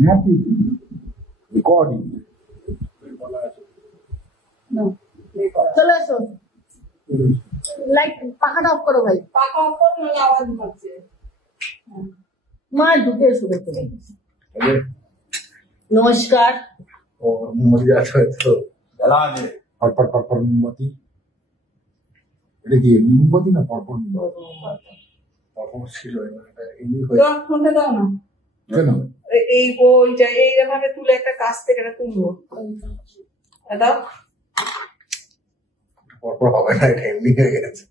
happy recording. No. চলে এসো light পাখাটা অফ করো ভাই পাখা অফ করো নাহলে আওয়াজ হচ্ছে মা ঢুকে এসো ভেতরে নমস্কার ও মোমবাতি আছে তো জ্বালা আছে পরপর পরপর মোমবাতি এটা কি মোমবাতি না পরপর পরপর ছিল এটা এমনি হয়ে তো ফোনটা দাও না কেন এই বইটা এইভাবে তুলে একটা কাছ থেকে এটা তুলবো দাও পরপর হবে না এটা এমনি হয়ে গেছে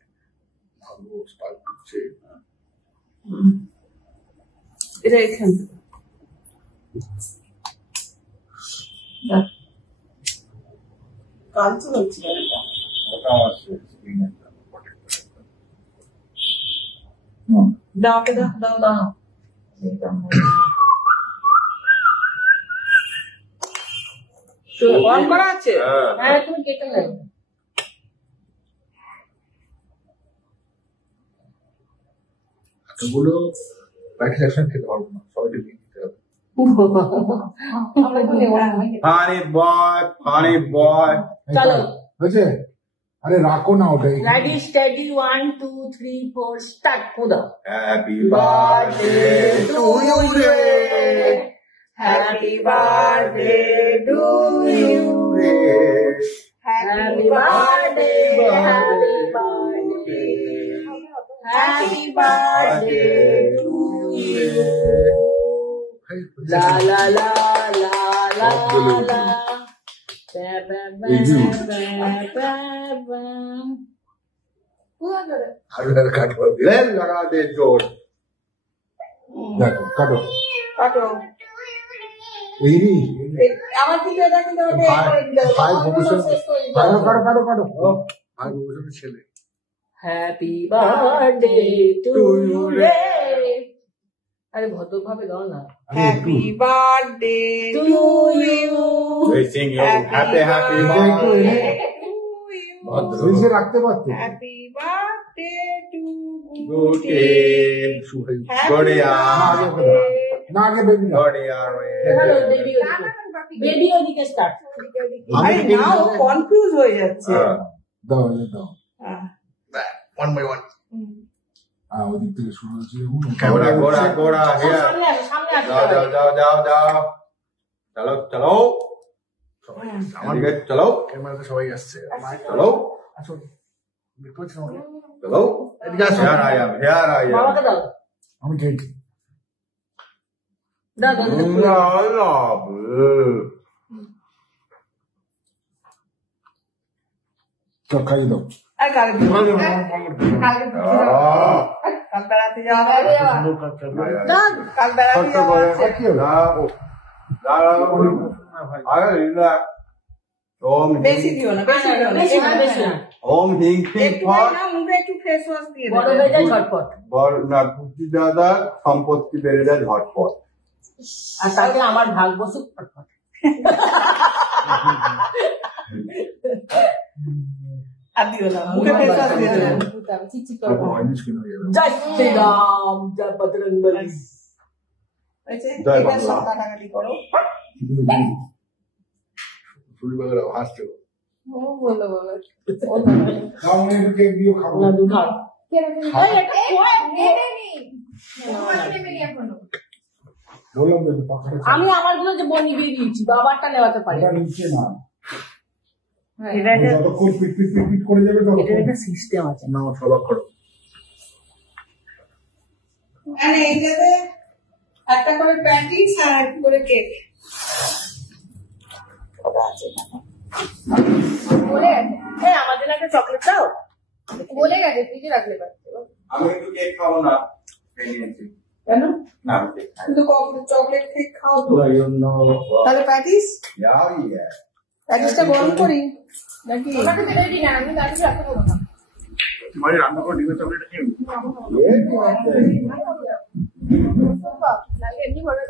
এটা এখানে কাল তো হচ্ছে এটা দাও কে দাও দাও দাও তো অন করা আছে হ্যাঁ তুমি কেটে নাও এগুলো প্র্যাকটিস অ্যাকশন খেতে পারবো না সবাইকে লিঙ্ক দিতে হবে Funny boy. চলো হয়েছে আরে রাখো না ওটা রেডি স্টেডি 1 2 3 4 স্টার্ট কোদা Happy birthday to you, Ray. Happy birthday to you happy birthday happy birthday to you la la la la la লা কাটো Then लगा दे जोर. দেখো কাটো কাটো এই আমার দিকে দেখো তো ভাই ভবিষ্যৎ কাটো কাটো কাটো কাটো ভাই ভবিষ্যতের ছেলে হ্যাপি বার্থডে টু ইউ রে আরে ভদ্রভাবে দাও না happy birthday to you We sing you happy birthday. বুঝে রাখতে পারতো হ্যাপি বার্থডে টু গুটি সুহাই গড়িয়া না আগে বেবি না গড়িয়া হ্যালো রে বেবি ওদিকে স্টার্ট আরে না ও কনফিউজ হয়ে যাচ্ছে দাও দাও হ্যাঁ। ওয়ান বাই ওয়ান ওদিক থেকে শুরু হয়েছে गोरा गोरा गोरा here. সামনে আসো जाओ चलो चलो আমার ठीक है चलो ক্যামেরাতে সবাই আসছে चलो আসুন দেখতে পাচ্ছেন আমাকে चलो यार आया বাবাকে দাও আমি খেয়েছি দাও দাও সব খাইয়ে দাও আর কালকে কাল বেড়াতে যাওয়া হবে কাল বেড়াতে যাওয়া আছে কি হলো বেশি দিও না বেশি দিও না বেশি না বেশি না ओम हिंग हिंग একটু फट না মুখে একটু ফেস ওয়াশ দিয়ে বড় দেবে হয়ে যায় ঝটপট বুদ্ধি দাদা সম্পত্তি বেড়ে যায় ঝটপট আর তাকে আমার ভাগ বসুক ফটফট আর দিও না মুখে ফেস ওয়াশ দিয়ে দেবে অয়েলিশ কিনে হয়ে যাবে জয় শ্রীরাম জয় বজরংবলী হয়েছে জয় এটা বাংলা। সব কাটাকাটি করো শুরু করে দাও হাসতে ও বলো বলো সামনে কেক দিও খাবো না দুধার বললাম তো পাখাটা আমি আমার গুলো যে বনি দিয়ে দিয়েছি বাবারটা নেওয়াতে পারি এটা নিচে না এটা যতক্ষণ পিট পিট পিট পিট করে যাবে এটার ততক্ষণ একটা সিস্টেম আছে না সবাক করো মানে এইটাতে একটা করে প্যাটিস আর একটা করে কেক বলে হ্যাঁ আমার জন্য একটা চকলেট দাও বলে গেছে ফ্রিজে রাখলে পারছো আমি একটু কেক খাবো না প্রেগন্যান্সি কেন না আমি কেক খাই কিন্তু চকলেট কেক খাও তো না। তাহলে প্যাটিস যাও ইয়ে প্যাটিসটা গরম করি নাকি তোমার রান্না করে ডিমের চকলেট খেয়ে এমনি ভাবে